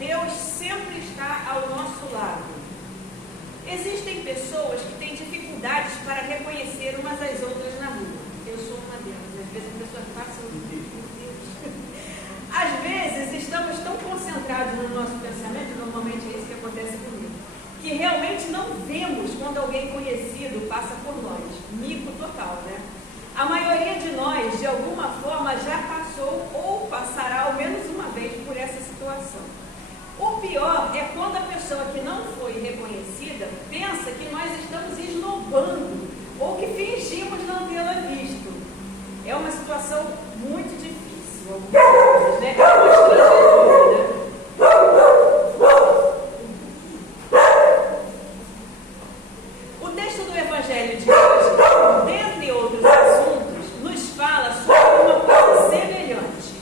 Deus sempre está ao nosso lado. Existem pessoas que têm dificuldades para reconhecer umas às outras na rua. Eu sou uma delas. Às vezes as pessoas passam, meu Deus. Às vezes estamos tão concentrados no nosso pensamento, normalmente é isso que acontece comigo, que realmente não vemos quando alguém conhecido passa por nós. Mico total, né? A maioria de nós, de alguma forma, já passou ou passará ao menos uma vez por essa situação. O pior é quando a pessoa que não foi reconhecida pensa que nós estamos esnobando ou que fingimos não tê-la visto. É uma situação muito difícil, algumas vezes, né? É constrangedora, né? O texto do Evangelho de hoje, dentre outros assuntos, nos fala sobre uma coisa semelhante.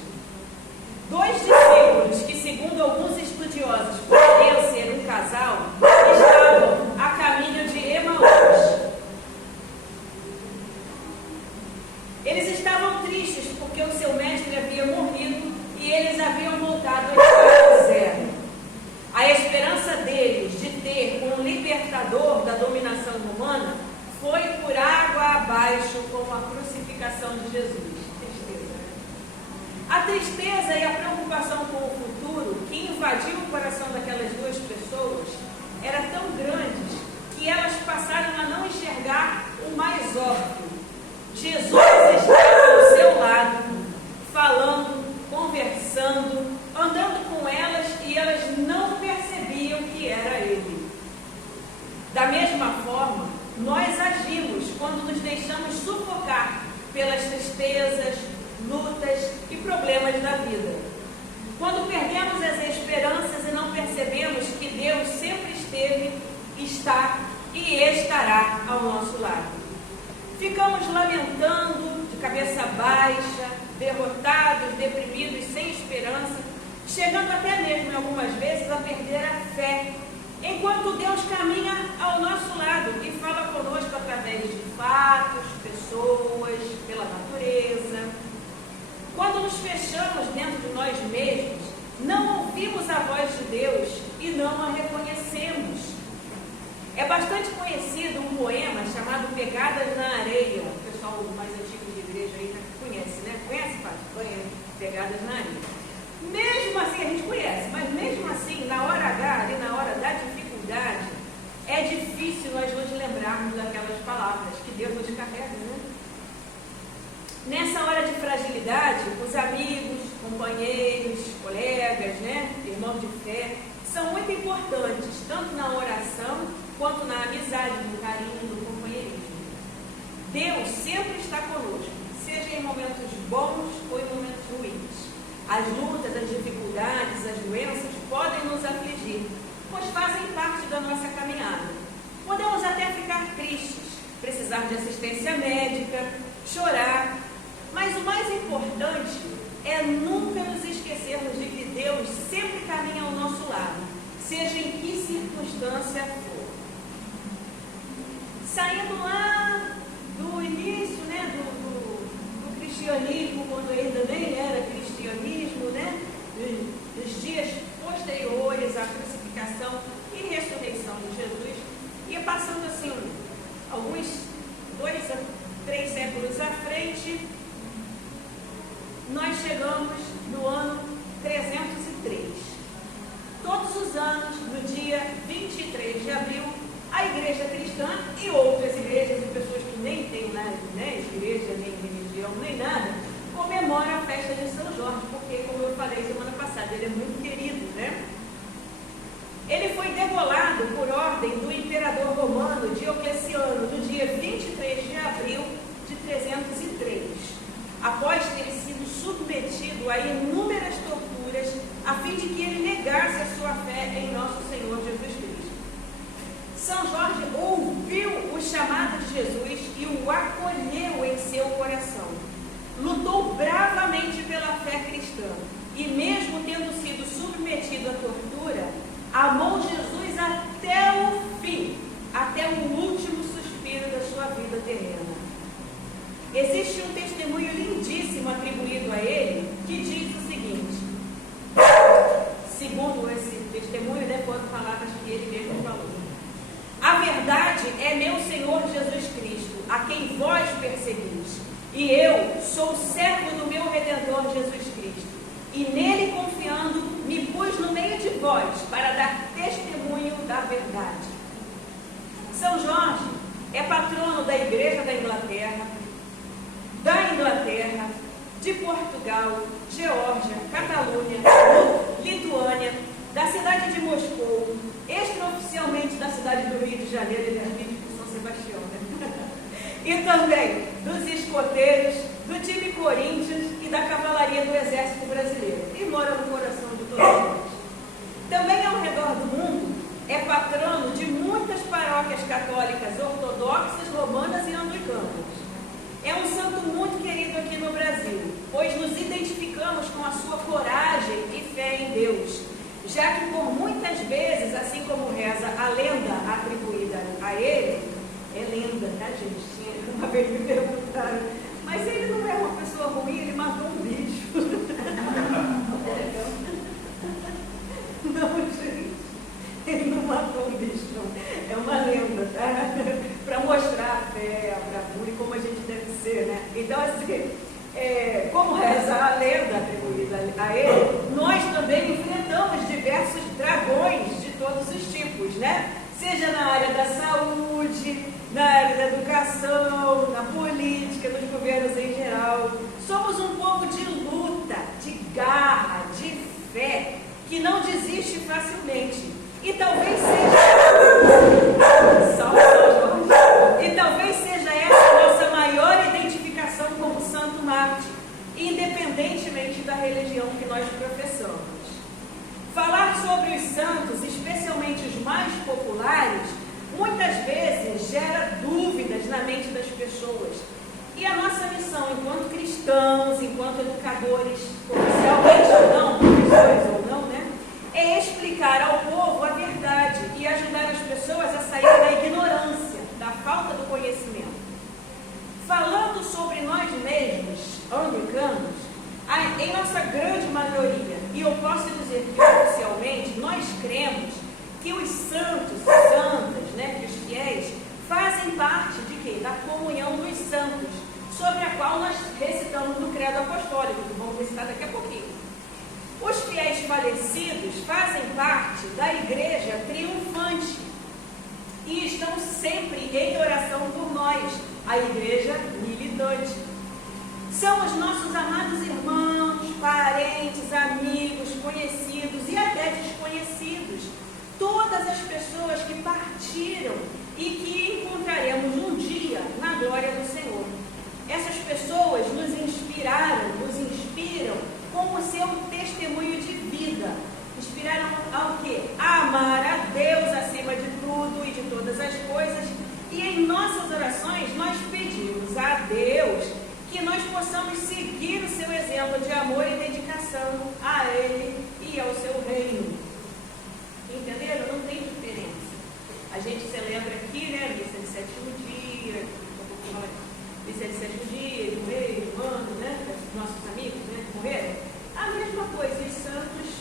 Dois discípulos que, segundo alguns estudiosos, poderiam ser um casal, estavam a caminho de Emaús. Eles estavam tristes porque o seu mestre havia morrido e eles haviam voltado a estaca zero. A esperança deles de ter um libertador da dominação romana foi por água abaixo com a crucificação de Jesus. Tristeza, né? A tristeza e a preocupação com o futuro que invadiu o coração daquelas duas pessoas eram tão grandes que elas passaram a não enxergar o mais óbvio. Jesus estava ao seu lado, falando, conversando, andando com elas, e elas não percebiam que era Ele. Da mesma forma, nós agimos quando nos deixamos sufocar pelas tristezas, lutas e problemas da vida. Quando perdemos as esperanças e não percebemos que Deus sempre esteve, está e estará ao nosso lado. Ficamos lamentando, de cabeça baixa, derrotados, deprimidos, sem esperança, chegando até mesmo, algumas vezes, a perder a fé, enquanto Deus caminha ao nosso lado e fala conosco através de fatos, pessoas, pela natureza. Quando nos fechamos dentro de nós mesmos, não ouvimos a voz de Deus e não a reconhecemos. É bastante conhecido um poema chamado Pegadas na Areia. O pessoal mais antigo de igreja aí conhece, né? Conhece, Fábio? Conhece. Pegadas na Areia. Mesmo assim, a gente conhece, mas mesmo assim, na hora H e na hora da dificuldade, é difícil nós nos lembrarmos daquelas palavras que Deus nos carrega, né? Nessa hora de fragilidade, os amigos, companheiros, colegas, né? Irmãos de fé, são muito importantes, tanto na oração quanto na amizade, no carinho, no companheirismo. Deus sempre está conosco, seja em momentos bons ou em momentos ruins. As lutas, as dificuldades, as doenças podem nos afligir, pois fazem parte da nossa caminhada. Podemos até ficar tristes, precisar de assistência médica, chorar, mas o mais importante é nunca nos esquecermos de que Deus sempre caminha ao nosso lado, seja em que circunstância for. Saindo lá do início, né, do cristianismo, quando ainda nem era cristianismo, né, dos dias posteriores à crucificação e ressurreição de Jesus, ia passando assim, alguns 2 a 3 séculos à frente, nós chegamos no ano 303. Todos os anos, no dia 23 de abril, a igreja cristã e outras igrejas, e pessoas que nem têm nada, né, igreja, nem religião, nem nada, comemoram a festa de São Jorge, porque, como eu falei semana passada, ele é muito querido, né? Ele foi degolado por ordem do imperador romano Diocleciano, no dia 23 de abril de 303, após ter sido submetido a inúmeras torturas, a fim de que ele negasse a sua fé em nosso Senhor Jesus Cristo. São Jorge ouviu o chamado de Jesus e o acolheu em seu coração. Lutou bravamente pela fé cristã e, mesmo tendo sido submetido à tortura, amou Jesus até o fim, até o último suspiro da sua vida terrena. Existe um testemunho lindíssimo atribuído a ele que diz o seguinte, segundo esse E eu sou servo do meu Redentor Jesus Cristo. E nele confiando, me pus no meio de vós para dar testemunho da verdade. São Jorge é patrono da Igreja da Inglaterra, de Portugal, Geórgia, Catalunha, Lituânia, da cidade de Moscou, extraoficialmente da cidade do Rio de Janeiro e da Rio de São Sebastião, né? E também dos escoteiros, do time Corinthians e da cavalaria do Exército Brasileiro, e mora no coração de todos nós. Também ao redor do mundo é patrono de muitas paróquias católicas ortodoxas, romanas e anglicanas. É um santo muito querido aqui no Brasil, pois nos identificamos com a sua coragem e fé em Deus, já que por muitas vezes, assim como reza a lenda atribuída a ele, é lenda, tá, gente? Uma vez me perguntaram, mas ele não é uma pessoa ruim, ele matou um bicho. Não, gente, ele não matou um bicho, não. É uma lenda, tá? Para mostrar a fé, a bravura e como a gente deve ser, né? Então, assim, como reza a lenda atribuída a ele, nós também enfrentamos diversos dragões de todos os tipos, né? Seja na área da saúde, na área da educação, na política, nos governos em geral. Somos um povo de luta, de garra, de fé, que não desiste facilmente. E talvez seja E talvez seja essa a nossa maior identificação como santo mártir, independentemente da religião que nós professamos. Falar sobre os santos, especialmente os mais populares, muitas vezes gera dúvidas na mente das pessoas. E a nossa missão, enquanto cristãos, enquanto educadores, oficialmente ou não, professores ou não, né, é explicar ao povo a verdade e ajudar as pessoas a sair da ignorância, da falta do conhecimento. Falando sobre nós mesmos, anglicanos, em nossa grande maioria, e eu posso dizer que oficialmente, nós cremos que os santos, santas, né, que os fiéis, fazem parte de quê? Da comunhão dos santos, sobre a qual nós recitamos no Credo Apostólico, que vamos recitar daqui a pouquinho. Os fiéis falecidos fazem parte da igreja triunfante e estão sempre em oração por nós, a igreja militante. São os nossos amados irmãos, parentes, amigos, conhecidos e até desconhecidos. Todas as pessoas que partiram e que encontraremos um dia na glória do Senhor. Essas pessoas nos inspiraram, nos inspiram com o seu testemunho de vida. Inspiraram ao quê? A amar a Deus acima de tudo e de todas as coisas. E em nossas orações nós pedimos a Deus que nós possamos seguir o seu exemplo de amor e dedicação a Ele e ao seu reino. Entenderam? Não tem diferença. A gente celebra aqui, né, missa de sétimo dia, missa de sétimo dia, do mês, do ano, né, dos nossos amigos, né, que morreram. A mesma coisa, os santos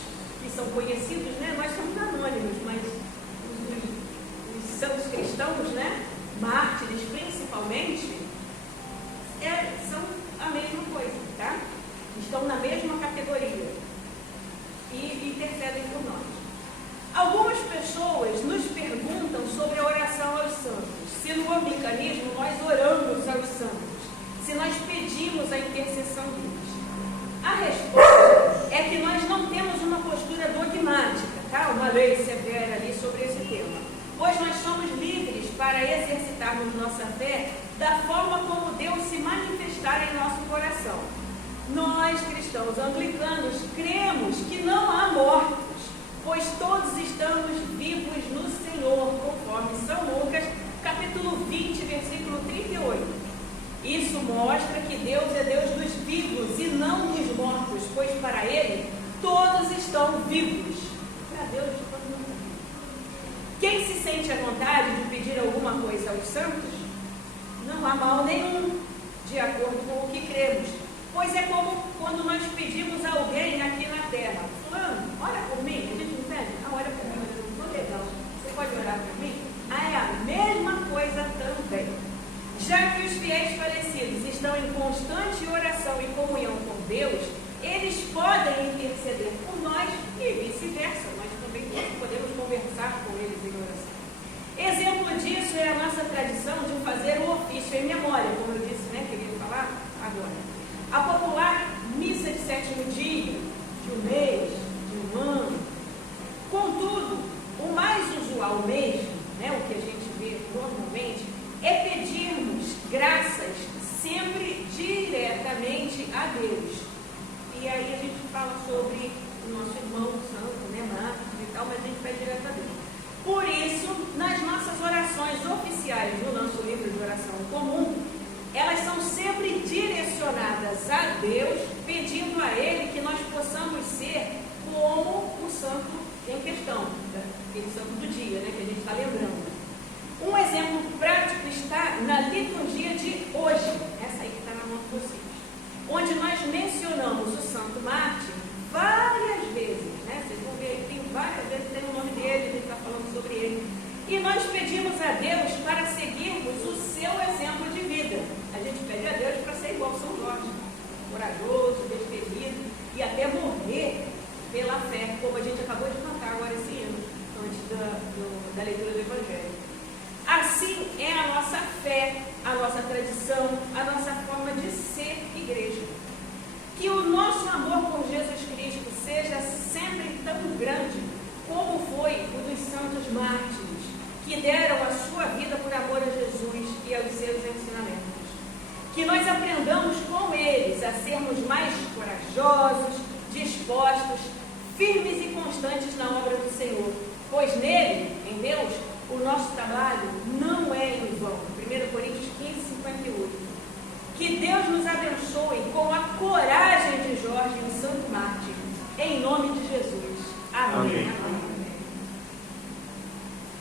que são conhecidos, né, nós somos anônimos, mas os santos cristãos, né, mártires principalmente, são a mesma coisa, tá? Estão na mesma categoria e intercedem por nós. Algumas pessoas nos perguntam sobre a oração aos santos. Se no anglicanismo nós oramos aos santos, se nós pedimos a intercessão deles. A resposta é que nós não temos uma postura dogmática, tá? Uma lei severa ali sobre esse tema. Pois nós somos livres para exercitarmos nossa fé da forma como Deus se manifestar em nosso coração. Nós, cristãos anglicanos, cremos que não há mortos, pois todos estamos vivos no Senhor, conforme São Lucas, capítulo 20, versículo 38. Isso mostra que Deus é Deus dos vivos e não dos mortos, pois para Ele todos estão vivos. Para Deus, todo mundo. Quem se sente à vontade de pedir alguma coisa aos santos, não há mal nenhum, de acordo com o que cremos. Pois é como quando nós pedimos a alguém aqui na terra: fulano, ora por mim. A gente não pede? Ora por mim, mas eu não estou legal. Você pode orar por mim? É a mesma coisa também. Já que os fiéis falecidos estão em constante oração e comunhão com Deus, eles podem interceder por nós e vice-versa. Nós também podemos conversar com eles em oração. Exemplo disso é a nossa tradição de fazer o ofício em memória, como eu disse, né? Queria falar agora. A popular missa de sétimo dia, de um mês, de um ano. Contudo, o mais usual mesmo, né, o que a gente vê normalmente, é pedirmos graças sempre diretamente a Deus. E aí a gente fala sobre o nosso irmão santo, né, Marcos e tal, mas a gente pede direto a Deus. Por isso, nas nossas orações oficiais no nosso livro de oração comum, elas são sempre direcionadas a Deus, pedindo a Ele que nós possamos ser como o santo em questão, aquele santo do dia, né, que a gente está lembrando. Um exemplo prático está na liturgia de hoje, essa aí que está na mão de vocês, onde nós mencionamos o santo Mártir várias vezes, né? Vocês vão ver, tem várias vezes, tem o nome dele, a gente está falando sobre ele. E nós pedimos a Deus para seguirmos o seu exemplo de vida. A gente pede a Deus para ser igual São Jorge, corajoso, destemido e até morrer pela fé, como a gente acabou de cantar agora esse hino, antes da leitura do Evangelho. Assim é a nossa fé, a nossa tradição, a nossa forma de ser igreja. Que o nosso amor por Jesus Cristo seja sempre tão grande como foi o dos santos mártires, que deram a sua vida por amor a Jesus e aos seus ensinamentos. Que nós aprendamos com eles a sermos mais corajosos, dispostos, firmes e constantes na obra do Senhor, pois nele, em Deus, o nosso trabalho não é em vão. 1 Coríntios 15, 58. Que Deus nos abençoe com a coragem de Jorge em Santo